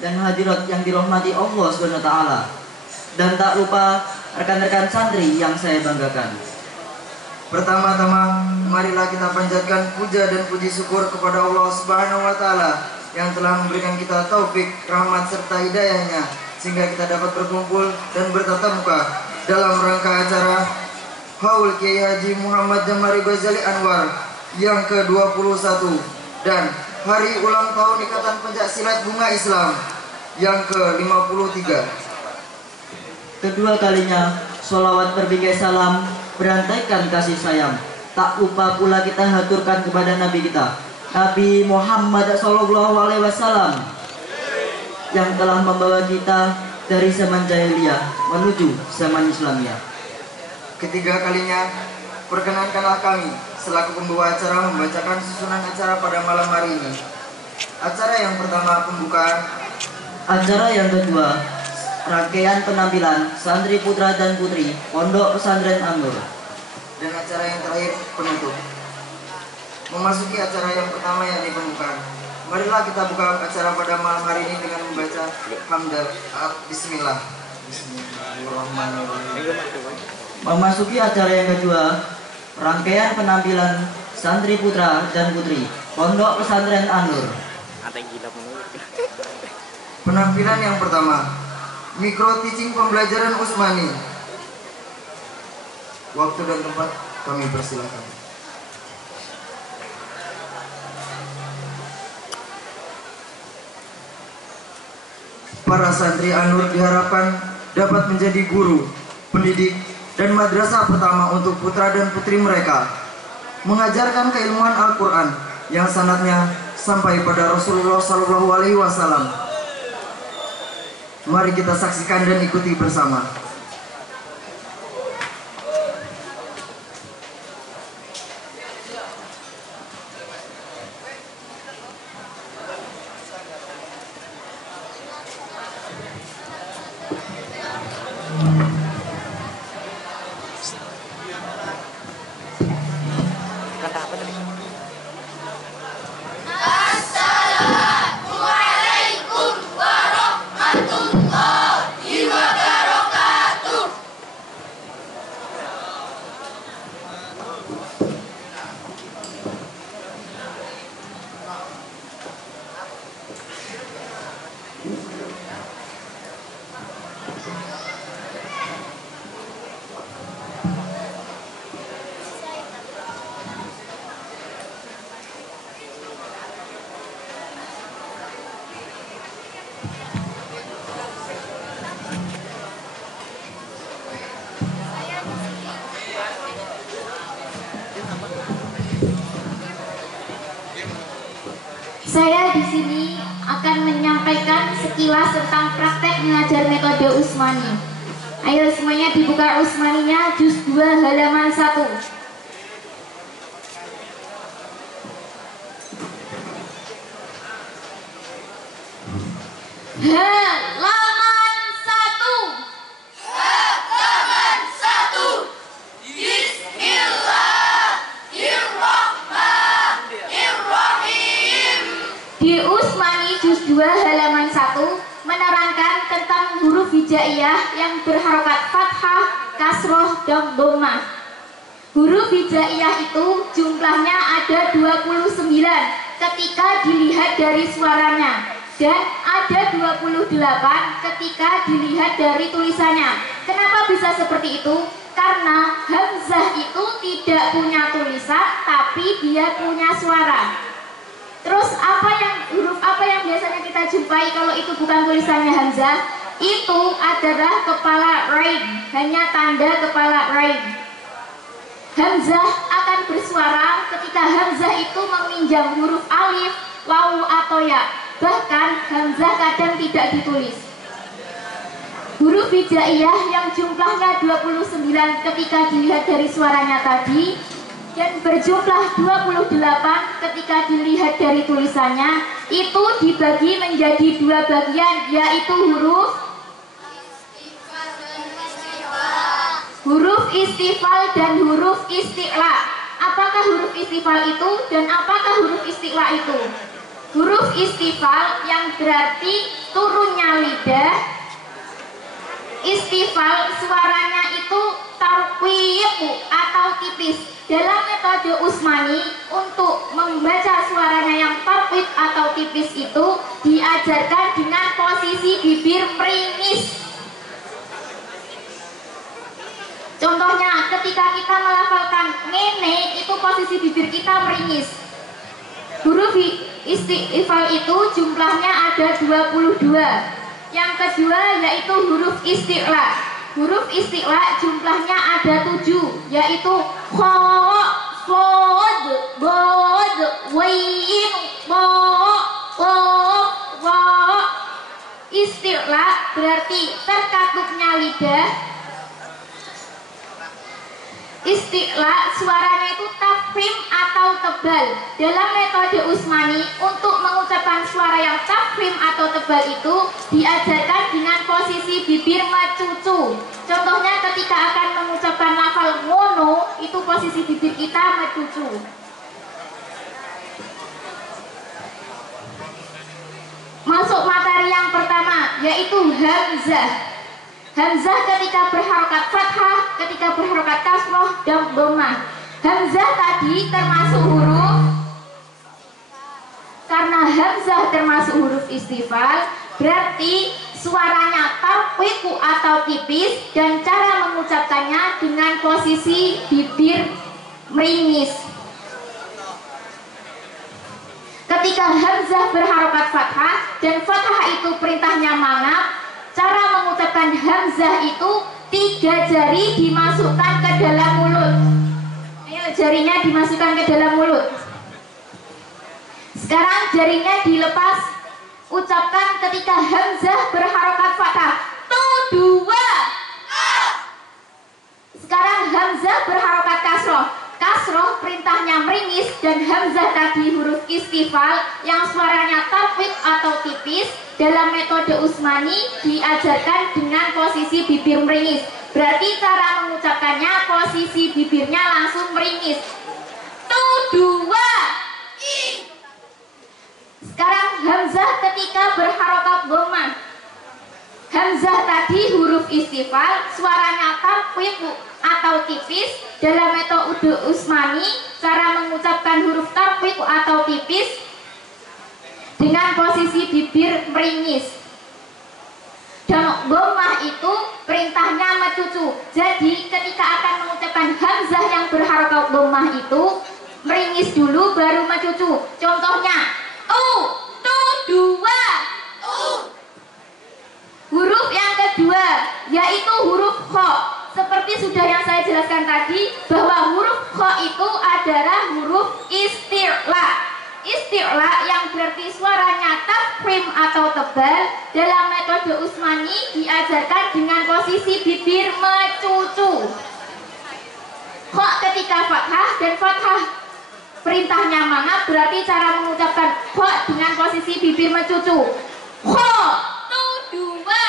dan hadirat yang dirahmati Allah SWT. Dan tak lupa rekan-rekan santri yang saya banggakan. Pertama-tama, marilah kita panjatkan puja dan puji syukur kepada Allah Subhanahu wa Ta'ala yang telah memberikan kita taufik, rahmat serta hidayahnya sehingga kita dapat berkumpul dan bertatap muka dalam rangka acara Haul Kiai Haji Muhammad Jamari Ghazali Anwar yang ke-21 dan Hari Ulang Tahun Ikatan Pencaksilat Bunga Islam yang ke-53. Kedua kalinya, sholawat berbingkai salam berantaikan kasih sayang. Tak lupa pula kita haturkan kepada Nabi kita, Nabi Muhammad SAW, yang telah membawa kita dari zaman jahiliyah menuju zaman Islamiyah. Ketiga kalinya, perkenankanlah kami selaku pembawa acara membacakan susunan acara pada malam hari ini. Acara yang pertama pembukaan. Acara yang kedua, rangkaian penampilan santri putra dan putri Pondok Pesantren An-Nur. Dan acara yang terakhir penutup. Memasuki acara yang pertama yang pembukaan. Marilah kita buka acara pada malam hari ini dengan membaca hamdal. Bismillah. Bismillahirrahmanirrahim. Memasuki acara yang kedua, rangkaian penampilan santri putra dan putri Pondok Pesantren An-Nur. Penampilan yang pertama, mikro teaching pembelajaran Usmani. Waktu dan tempat kami persilakan. Para santri An-Nur diharapkan dapat menjadi guru, pendidik, dan madrasah pertama untuk putra dan putri mereka, mengajarkan keilmuan Al-Quran yang sanadnya sampai pada Rasulullah SAW. Mari kita saksikan dan ikuti bersama. Saya di sini akan menyampaikan sekilas tentang praktek mengajar metode Usmani. Ayo semuanya dibuka Usmaninya juz 2 halaman 1. Halaman 1. Halaman 1. Bismillahirrahmanirrahim. Di Usmani juz 2 halaman 1 menerangkan tentang huruf hijaiyah yang berharokat fathah, kasroh, dan dhammah. Huruf hijaiyah itu jumlahnya ada 29 ketika dilihat dari suaranya, dan ada 28 ketika dilihat dari tulisannya. Kenapa bisa seperti itu? Karena hamzah itu tidak punya tulisan, tapi dia punya suara. Terus huruf apa yang biasanya kita jumpai kalau itu bukan tulisannya hamzah? Itu adalah kepala rain, hanya tanda kepala rain. Hamzah akan bersuara ketika hamzah itu meminjam huruf alif, wawu atau ya. Bahkan hamzah kadang tidak ditulis. Huruf hijaiyah yang jumlahnya 29 ketika dilihat dari suaranya tadi, dan berjumlah 28 ketika dilihat dari tulisannya, itu dibagi menjadi 2 bagian, yaitu huruf istifal dan huruf isti'la. Apakah huruf istifal itu dan apakah huruf isti'la itu? Huruf istifal yang berarti turunnya lidah. Istifal suaranya itu tarqiq atau tipis. Dalam metode Utsmani, untuk membaca suaranya yang tarqiq atau tipis itu diajarkan dengan posisi bibir meringis. Contohnya ketika kita melafalkan ngene, itu posisi bibir kita meringis. Huruf istifal itu jumlahnya ada 22. Yang kedua yaitu huruf isti'la. Huruf isti'la jumlahnya ada 7, yaitu kha, shad, dad, wain, ta, wa. Isti'la berarti terkatupnya lidah. Isti'la suaranya itu tafkhim atau tebal. Dalam metode Utsmani, untuk mengucapkan suara yang tafkhim atau tebal itu diajarkan dengan posisi bibir mecucu. Contohnya ketika akan mengucapkan lafal ngono, itu posisi bibir kita mecucu. Masuk materi yang pertama, yaitu hamzah. Hamzah ketika berharokat fathah, ketika berharokat kasroh dan dhammah. Hamzah tadi termasuk huruf, karena hamzah termasuk huruf istifal, berarti suaranya tarqiq atau tipis dan cara mengucapkannya dengan posisi bibir meringis. Ketika hamzah berharokat fathah dan fathah itu perintahnya mangap, cara mengucapkan hamzah itu 3 jari dimasukkan ke dalam mulut. Ayo jarinya dimasukkan ke dalam mulut. Sekarang jarinya dilepas. Ucapkan ketika hamzah berharokat fathah. Tu-dua. Sekarang hamzah berharokat kasroh. Kasroh perintahnya meringis dan hamzah tadi huruf istifal yang suaranya tarqiq atau tipis. Dalam metode Utsmani diajarkan dengan posisi bibir meringis. Berarti cara mengucapkannya posisi bibirnya langsung meringis. Tu, dua. Sekarang hamzah ketika berharokat dhammah. Hamzah tadi huruf istifal, suaranya tarqiq atau tipis. Dalam metode Utsmani, cara mengucapkan huruf tarqiq atau tipis dengan posisi bibir meringis. Dan dhammah itu perintahnya mecucu. Jadi ketika akan mengucapkan hamzah yang berharokat dhammah itu meringis dulu baru mecucu. Contohnya tu, dua. Huruf yang kedua yaitu huruf kha. Seperti sudah yang saya jelaskan tadi, bahwa huruf kha itu adalah huruf isti'la. Isti'la yang berarti suaranya tafkhim atau tebal, dalam metode Utsmani diajarkan dengan posisi bibir mecucu. Kha ketika fathah dan fathah perintahnya mangap, berarti cara mengucapkan kha dengan posisi bibir mecucu. Kha, tu, dua.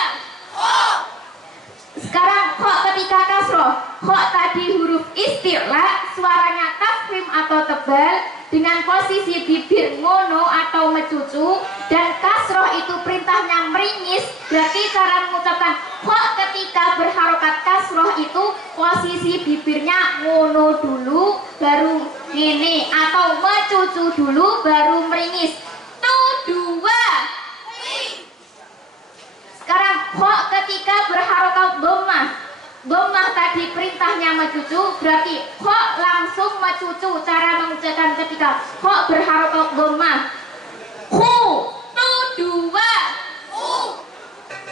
Sekarang kha ketika kasroh. Kha tadi huruf isti'la, suaranya tafkhim atau tebal dengan posisi bibir ngono atau mecucu, dan kasroh itu perintahnya meringis. Berarti cara mengucapkan kha ketika berharokat kasroh itu posisi bibirnya ngono dulu baru ngene, atau mecucu dulu baru meringis. Tu, dua. Sekarang kha ketika berharokat dhammah. Dhammah tadi perintahnya mecucu, berarti kha langsung mecucu. Cara mengucapkan ketika kha berharokat dhammah. Khu, tu, dua.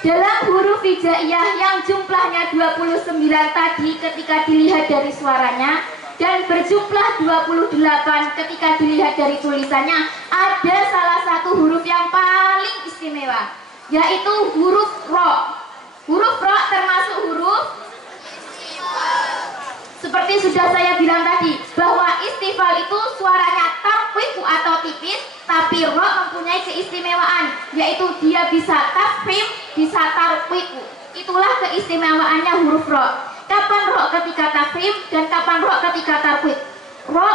Dalam huruf hijaiyah yang jumlahnya 29 tadi ketika dilihat dari suaranya, dan berjumlah 28 ketika dilihat dari tulisannya, ada salah satu huruf yang paling istimewa, yaitu huruf ro. Huruf ro termasuk huruf seperti sudah saya bilang tadi, bahwa istifal itu suaranya tarqiq atau tipis, tapi ro mempunyai keistimewaan, yaitu dia bisa tafkhim, bisa tarqiq. Itulah keistimewaannya huruf ro. Kapan ro ketika tafkhim dan kapan ro ketika tarqiq? Ro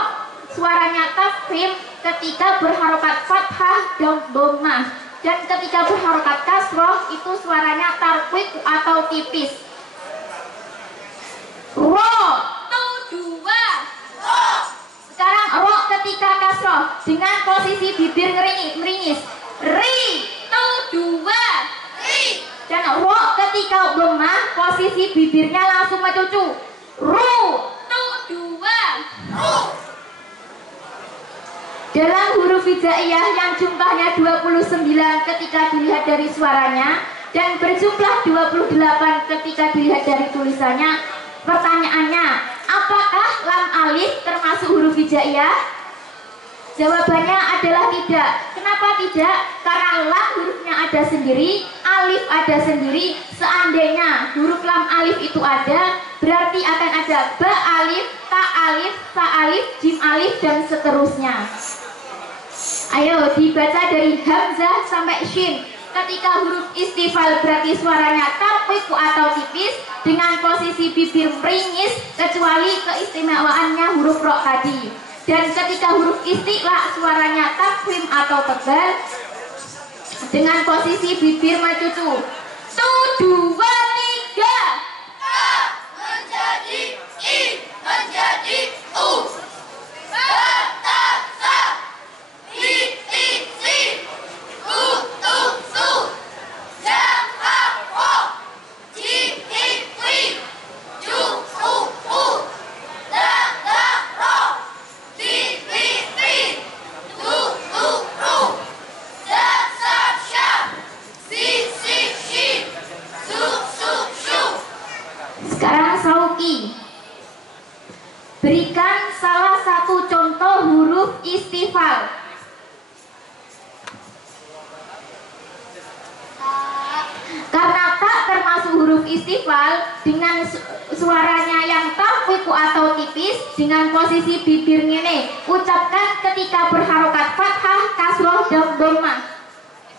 suaranya tafkhim ketika berharokat fathah dan dhammah, dan ketika berharokat kasroh itu suaranya tarqiq atau tipis. Ro, tu, dua. Sekarang ro ketika kasroh dengan posisi bibir meringis. Ri, tu, dua. Dan ro ketika dhammah posisi bibirnya langsung mencucu. Ru, tu, dua. Dalam huruf hijaiyah yang jumlahnya 29 ketika dilihat dari suaranya dan berjumlah 28 ketika dilihat dari tulisannya, pertanyaannya, apakah lam alif termasuk huruf hijaiyah? Jawabannya adalah tidak. Kenapa tidak? Karena lam hurufnya ada sendiri, alif ada sendiri. Seandainya huruf lam alif itu ada, berarti akan ada ba alif, ta alif, sa alif, jim alif, dan seterusnya. Ayo dibaca dari hamzah sampai shin. Ketika huruf istifal berarti suaranya tarqiq atau tipis dengan posisi bibir meringis kecuali keistimewaannya huruf ro tadi. Dan ketika huruf isti'la suaranya tafkhim atau tebal dengan posisi bibir mencucu. Tu, dua, tiga. A menjadi I menjadi U. Ba, ta, sa. I, si. U, tu, su. Ja, ha, ho. Ji, fi. Ju, u. Da, ro. Di, fi. Du, ru. Da, sha. Si, shi. Su, shu. Sekarang sauki. Berikan salah satu contoh huruf istifal. Karena tak termasuk huruf istifal dengan suaranya yang tarqiq atau tipis dengan posisi bibir ngene, ucapkan ketika berharokat fathah, kasroh, dan dhammah.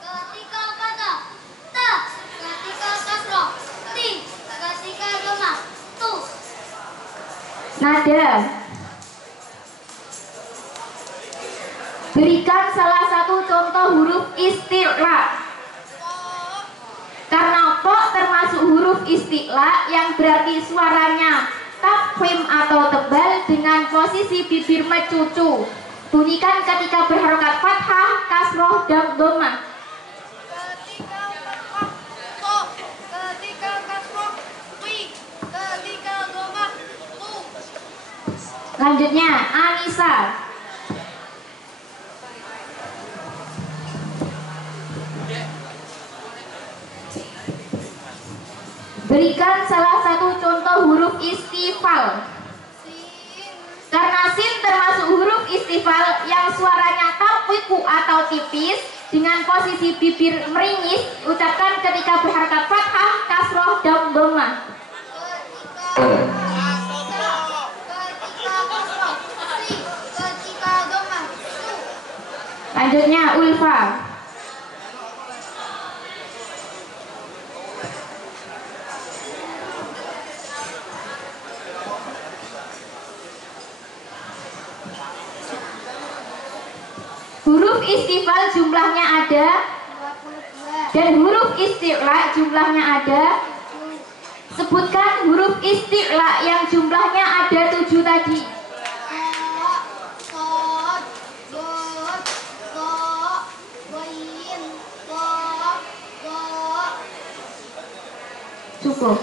Ketika kata ta, ketika kasroh ti, ketika dhammah tu. Nada. Berikan salah satu contoh huruf isti'la. Karena po termasuk huruf isti'la yang berarti suaranya tafkhim atau tebal dengan posisi bibir mencucu. Bunyikan ketika berharokat fathah, kasroh, dan dhammah. Ketika fathah to, ketika kasroh wi, ketika dhammah tu. Selanjutnya Anissa. Berikan salah satu contoh huruf istifal. Karena sin termasuk huruf istifal yang suaranya tarqiq atau tipis dengan posisi bibir meringis, ucapkan ketika berharokat fathah, kasroh, dan dhammah. Ketika kasroh si, ketika dhammah tu. Lanjutnya Ulfa. Huruf istifal jumlahnya ada 22. dan huruf isti'la jumlahnya ada. Sebutkan huruf isti'la yang jumlahnya ada 7 tadi. Sod, dot, do, wain, qaf, do. Cukup.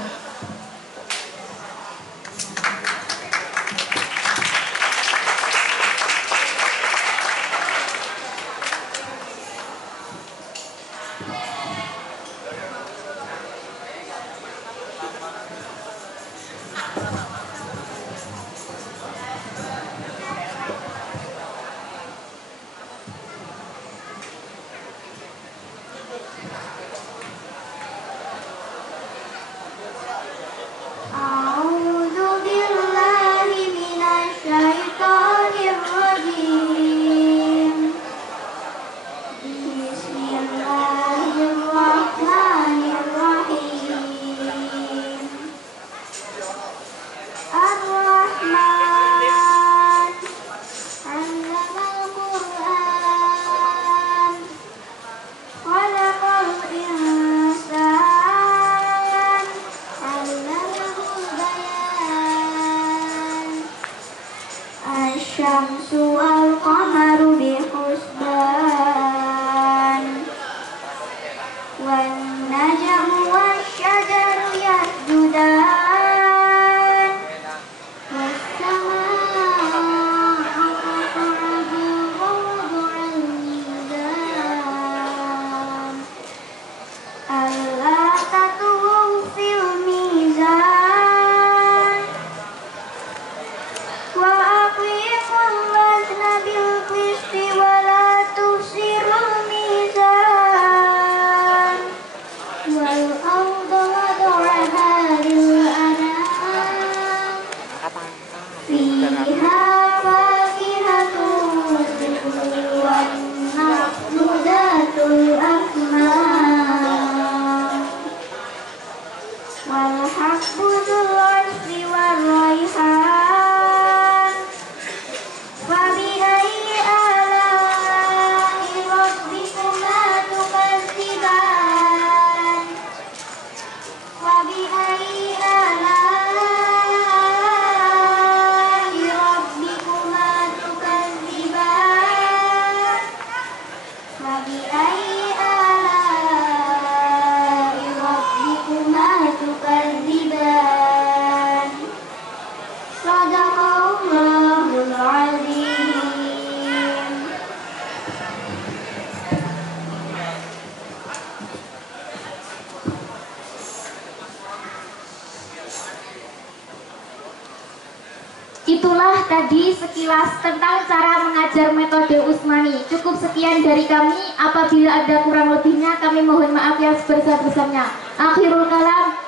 والنجم والشجر يسجدان والسماء رفعها ووضع الميزان ألا تطغوا في الميزان وأقيموا الوزن بالقسط ولا تخسروا الميزان والأرض وضعها للأنام فيها فاكهة والنخل ذات الأكمام والحب ذو العصف والريحان فبأي آلاء ربكما تكذبان وبأي آلاء ربكما تكذبان فبأي آلاء ربكما تكذبان صدق الله العظيم. Itulah tadi sekilas tentang cara mengajar metode Utsmani. Cukup sekian dari kami. Apabila ada kurang lebihnya, kami mohon maaf yang sebesar-besarnya. Akhirul kalam.